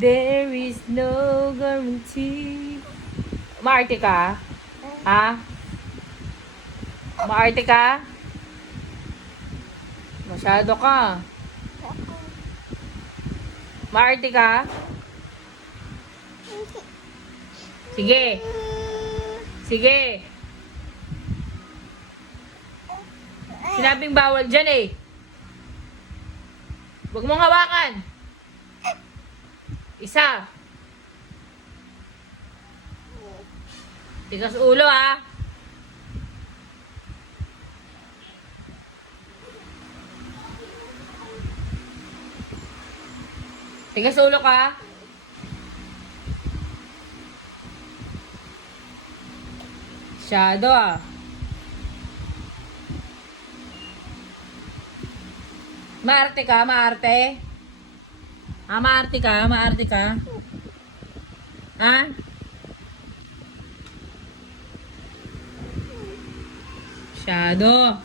There is no guarantee. Maarte ka? Ha? Maarte ka? Masyado ka. Maarte ka? Sige. Sige. Sinabing bawal dyan eh. Huwag mong hawakan. Isa. Tigas ulo ha. Tigas ulo ka. Shadow ah. Maarte ka, maarte? Ah, maarte ka, maarte ka? Ha? Shadow.